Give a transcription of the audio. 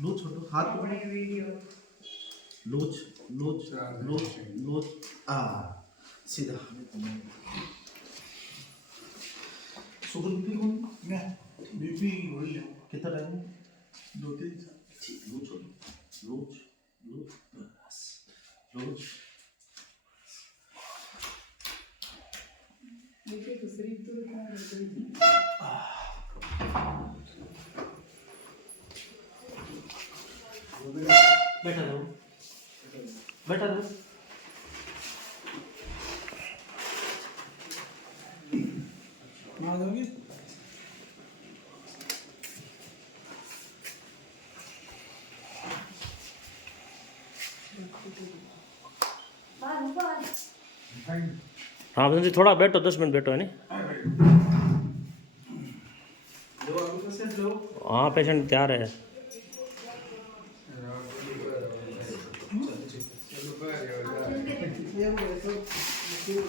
लो छोटो हाथ बड़े वीडियो लोच लोच लोच लोच सीधा शुगर बीपी कौन मैं बीपी हो लिया कितना टाइम 2-3 ठीक लोच छोटो लोच लोच बस लोच देखिए दूसरी तो क्या रहती बैठा रहो बैठा रहो आ जाओगे हाँ बसंत जी थोड़ा बैठो 10 मिनट बैठो है नहीं लो अभी पेशेंट लो हाँ पेशेंट तैयार है चलो